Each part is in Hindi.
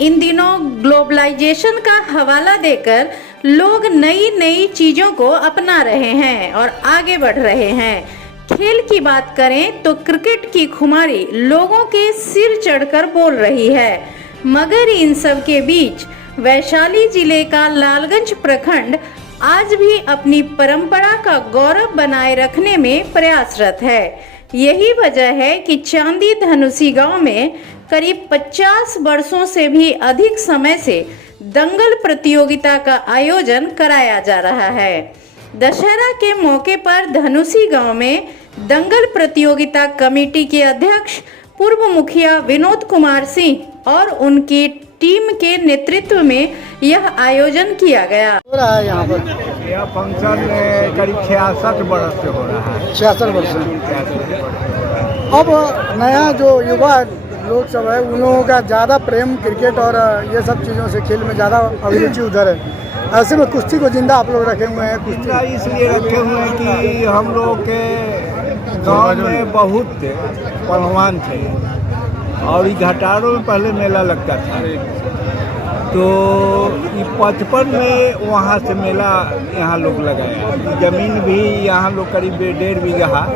इन दिनों ग्लोबलाइजेशन का हवाला देकर लोग नई नई चीजों को अपना रहे हैं और आगे बढ़ रहे हैं। खेल की बात करें तो क्रिकेट की खुमारी लोगों के सिर चढ़कर बोल रही है, मगर इन सब के बीच वैशाली जिले का लालगंज प्रखंड आज भी अपनी परंपरा का गौरव बनाए रखने में प्रयासरत है। यही वजह है कि चांदी धनुषी गांव में करीब 50 वर्षों से भी अधिक समय से दंगल प्रतियोगिता का आयोजन कराया जा रहा है। दशहरा के मौके पर धनुषी गांव में दंगल प्रतियोगिता कमेटी के अध्यक्ष पूर्व मुखिया विनोद कुमार सिंह और उनकी टीम के नेतृत्व में यह आयोजन किया गया। हो रहा है यहाँ पर यह फंक्शन करीब 66 वर्ष से हो रहा है। 66 वर्ष से। अब नया जो युवा लोग सब है उन लोगों का ज़्यादा प्रेम क्रिकेट और ये सब चीज़ों से खेल में ज़्यादा अभिरुचि उधर है। ऐसे में कुश्ती को जिंदा आप लोग रखे हुए हैं। कुश्ती इसलिए रखे हुए हैं कि हम लोग के गांव में बहुत पहलवान थे और ये घटारों में पहले मेला लगता था, तो 55 में वहाँ से मेला यहाँ लोग लगाया। जमीन भी यहाँ लोग करीब 1.5 बीघा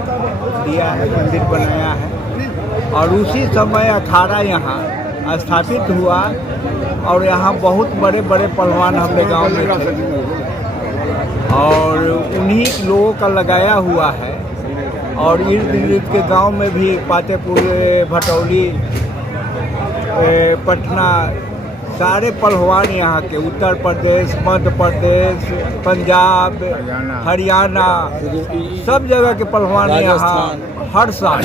दिया है, मंदिर बनाया है और उसी समय अखाड़ा यहाँ स्थापित हुआ और यहाँ बहुत बड़े बड़े पहलवान अपने गांव में थे और उन्हीं लोगों का लगाया हुआ है। और इर्द गिर्द के गांव में भी पातेपुर, भटौली, पटना, सारे पहलवान यहाँ के, उत्तर प्रदेश, मध्य प्रदेश, पंजाब, हरियाणा, सब जगह के पहलवान यहाँ हर साल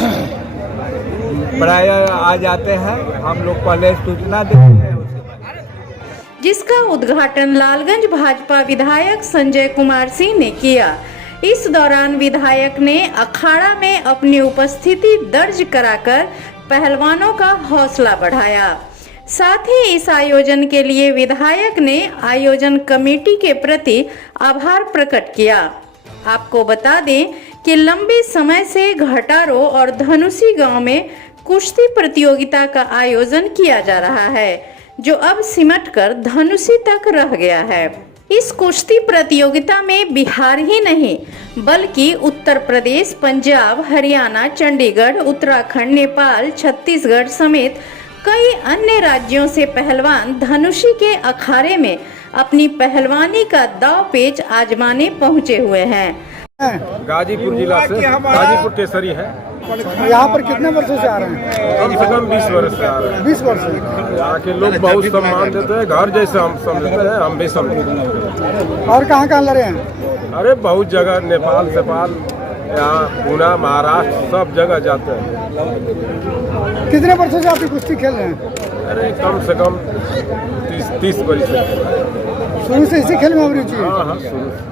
प्राय आ जाते हैं। हम लोग पहले सूचना देते हैं, जिसका उद्घाटन लालगंज भाजपा विधायक संजय कुमार सिंह ने किया। इस दौरान विधायक ने अखाड़ा में अपनी उपस्थिति दर्ज कराकर पहलवानों का हौसला बढ़ाया। साथ ही इस आयोजन के लिए विधायक ने आयोजन कमेटी के प्रति आभार प्रकट किया। आपको बता दें कि लंबे समय से घटारो और धनुषी गांव में कुश्ती प्रतियोगिता का आयोजन किया जा रहा है, जो अब सिमटकर धनुषी तक रह गया है। इस कुश्ती प्रतियोगिता में बिहार ही नहीं बल्कि उत्तर प्रदेश, पंजाब, हरियाणा, चंडीगढ़, उत्तराखंड, नेपाल, छत्तीसगढ़ समेत कई अन्य राज्यों से पहलवान धनुषी के अखाड़े में अपनी पहलवानी का दांव पेच आजमाने पहुंचे हुए हैं। गाजीपुर जिला से गाजीपुर केसरी है। यहाँ पर कितने वर्षों से आ रहे हैं? कम से कम 20 वर्ष से आ रहे हैं। 20 वर्ष से। यहाँ के लोग बहुत सम्मान देते हैं, घर जैसे हम समझते हैं, हम भी समझते हैं। और कहाँ लड़े हैं? अरे बहुत जगह, नेपाल सेपाल, यहाँ पूना, महाराष्ट्र, सब जगह जाते हैं। कितने वर्षों से आप कुश्ती खेल रहे हैं? अरे कम से कम 30 वर्ष से। शुरू से इसी खेल में अभिरुचि है? हाँ, शुरू से।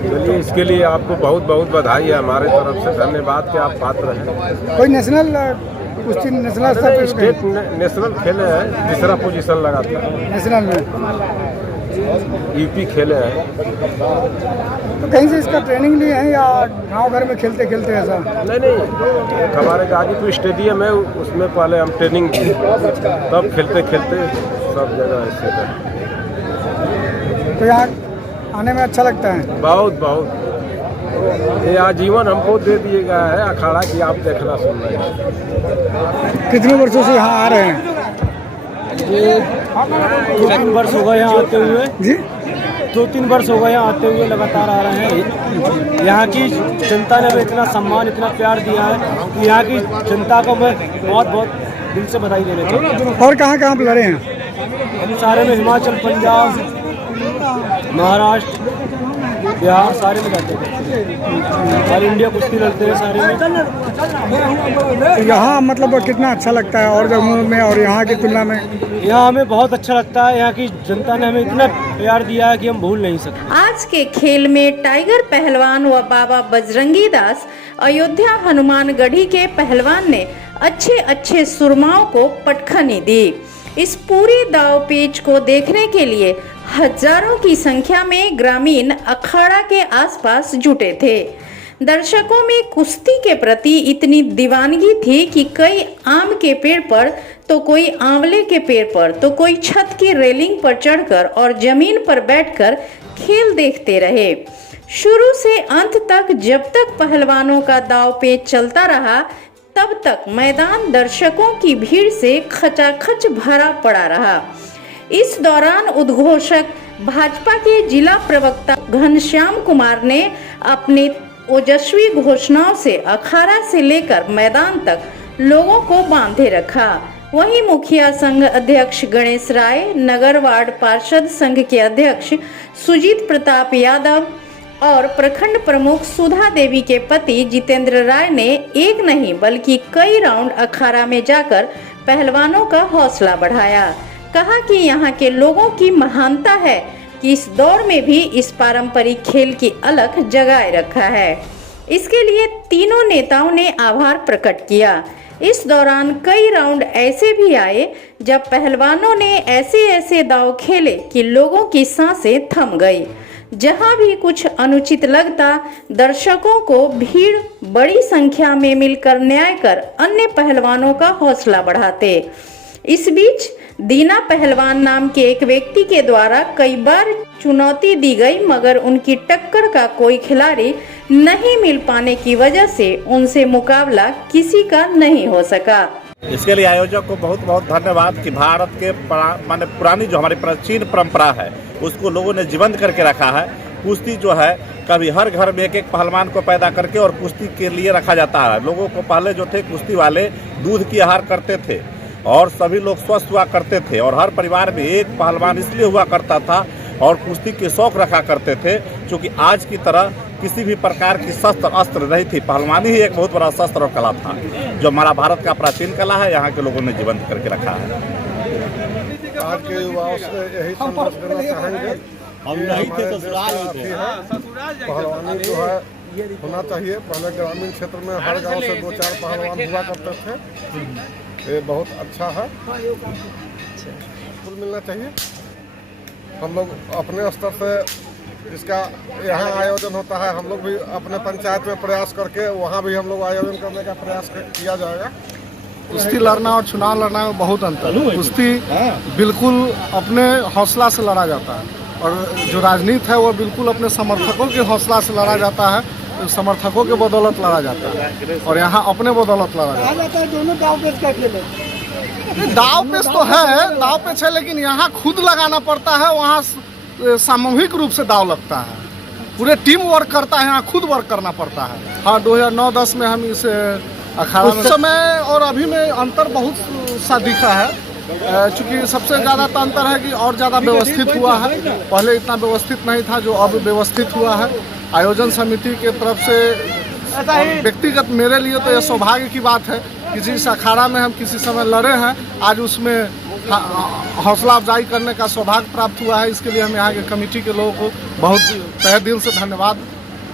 चलिए, इसके लिए आपको बहुत बहुत बधाई है हमारे तरफ से, धन्यवाद कि आप पात्र हैं। कोई नेशनल कुश्ती नेशनल स्तर पर स्टेट नेशनल खेले हैं, तीसरा पोजीशन लगाता है नेशनल में, यूपी खेले हैं। तो कहीं से इसका ट्रेनिंग लिए हैं या गांव घर में खेलते खेलते ऐसा? नहीं, हमारे गाजीपुर स्टेडियम है, उसमें पहले हम ट्रेनिंग किए, तब खेलते खेलते सब जगह ऐसे। तो यहाँ आने में अच्छा लगता है? बहुत बहुत। ये आजीवन हमको दे दिए गया है अखाड़ा की, आप देखना सुन रहे हैं। कितने वर्षों से यहाँ आ रहे हैं? 2-3 वर्ष हो गए यहाँ आते हुए जी। 2-3 वर्ष हो गए यहाँ आते हुए लगातार आ रहे हैं। यहाँ की जनता ने हमें इतना सम्मान, इतना प्यार दिया है कि यहाँ की जनता को मैं बहुत बहुत दिल से बधाई देना चाहता हूँ। और कहाँ आप लड़े हैं? हम सारे में हिमाचल, पंजाब, महाराष्ट्र, बिहार सारे में जाते हैं। ऑल इंडिया कुश्ती लड़ते हैं सारे में। यहाँ मतलब कितना अच्छा लगता है और जगहों में और यहाँ की तुलना में? यहाँ हमें बहुत अच्छा लगता है। यहाँ की जनता ने हमें इतना प्यार दिया है कि हम भूल नहीं सकते। आज के खेल में टाइगर पहलवान व बाबा बजरंगी दास अयोध्या हनुमानगढ़ी के पहलवान ने अच्छे सुरमाओं को पटखनी दी। इस पूरे दाव पेच को देखने के लिए हजारों की संख्या में ग्रामीण अखाड़ा के आसपास जुटे थे। दर्शकों में कुश्ती के प्रति इतनी दीवानगी थी कि कई आम के पेड़ पर तो कोई आंवले के पेड़ पर, तो कोई छत की रेलिंग पर चढ़कर और जमीन पर बैठकर खेल देखते रहे। शुरू से अंत तक जब तक पहलवानों का दांव पेच चलता रहा, तब तक मैदान दर्शकों की भीड़ से खचाखच भरा पड़ा रहा। इस दौरान उद्घोषक भाजपा के जिला प्रवक्ता घनश्याम कुमार ने अपनी ओजस्वी घोषणाओं से अखाड़ा से लेकर मैदान तक लोगों को बांधे रखा। वहीं मुखिया संघ अध्यक्ष गणेश राय, नगर वार्ड पार्षद संघ के अध्यक्ष सुजीत प्रताप यादव और प्रखंड प्रमुख सुधा देवी के पति जितेंद्र राय ने एक नहीं बल्कि कई राउंड अखाड़ा में जाकर पहलवानों का हौसला बढ़ाया। कहा कि यहाँ के लोगों की महानता है कि इस दौर में भी इस पारंपरिक खेल की अलख जगाए रखा है। इसके लिए तीनों नेताओं ने आभार प्रकट किया। इस दौरान कई राउंड ऐसे भी आए जब पहलवानों ने ऐसे दांव खेले कि लोगों की सांसें थम गई। जहां भी कुछ अनुचित लगता, दर्शकों को भीड़ बड़ी संख्या में मिलकर न्याय कर अन्य पहलवानों का हौसला बढ़ाते। इस बीच दीना पहलवान नाम के एक व्यक्ति के द्वारा कई बार चुनौती दी गई, मगर उनकी टक्कर का कोई खिलाड़ी नहीं मिल पाने की वजह से उनसे मुकाबला किसी का नहीं हो सका। इसके लिए आयोजक को बहुत बहुत धन्यवाद कि भारत के माने पुरानी जो हमारी प्राचीन परंपरा है उसको लोगों ने जीवंत करके रखा है। कुश्ती जो है कभी हर घर में एक एक पहलवान को पैदा करके और कुश्ती के लिए रखा जाता है। लोगों को पहले जो थे कुश्ती वाले दूध की आहार करते थे और सभी लोग स्वस्थ हुआ करते थे और हर परिवार में एक पहलवान इसलिए हुआ करता था और कुश्ती के शौक रखा करते थे क्योंकि आज की तरह किसी भी प्रकार की शस्त्र अस्त्र नहीं थी। पहलवानी ही एक बहुत बड़ा शस्त्र और कला था जो हमारा भारत का प्राचीन कला है, यहाँ के लोगों ने जीवंत करके रखा है। आज के युवाओं से यही संदेश देना चाहेंगे, हम नहीं थे तो पहलवानी जो है होना चाहिए। पहले ग्रामीण क्षेत्र में हर गांव से 2-4 पहलवान हुआ करते थे, ये बहुत अच्छा है, मिलना चाहिए। हम लोग अपने स्तर से इसका यहाँ आयोजन होता है, हम लोग भी अपने पंचायत में प्रयास करके वहाँ भी हम लोग आयोजन करने का प्रयास किया जाएगा। कुश्ती लड़ना और चुनाव लड़ना में बहुत अंतर है। कुश्ती बिल्कुल अपने हौसला से लड़ा जाता है और जो राजनीति है वो बिल्कुल अपने समर्थकों के हौसला से लड़ा जाता है, समर्थकों के बदौलत लड़ा जाता है और यहाँ अपने बदौलत लड़ा जाता है। दोनों दाव पेच का खेल दाव पेच तो है, दाव पेच है, लेकिन यहाँ खुद लगाना पड़ता है, वहाँ सामूहिक रूप से दाव लगता है, पूरे टीम वर्क करता है, यहाँ खुद वर्क करना पड़ता है। हाँ, 2009-10 में हम इस अखाड़ा में समय और अभी में अंतर बहुत सा दिखा है, चूँकि सबसे ज़्यादा तो अंतर है कि और ज़्यादा व्यवस्थित हुआ है। पहले इतना व्यवस्थित नहीं था जो अब व्यवस्थित हुआ है। आयोजन समिति के तरफ से व्यक्तिगत मेरे लिए तो यह सौभाग्य की बात है कि जिस अखाड़ा में हम किसी समय लड़े हैं आज उसमें हौसला अफजाई करने का सौभाग्य प्राप्त हुआ है। इसके लिए हम यहाँ के कमेटी के लोगों को बहुत तहे दिल से धन्यवाद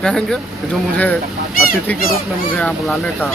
कहेंगे जो मुझे अतिथि के रूप में मुझे यहाँ बुलाने का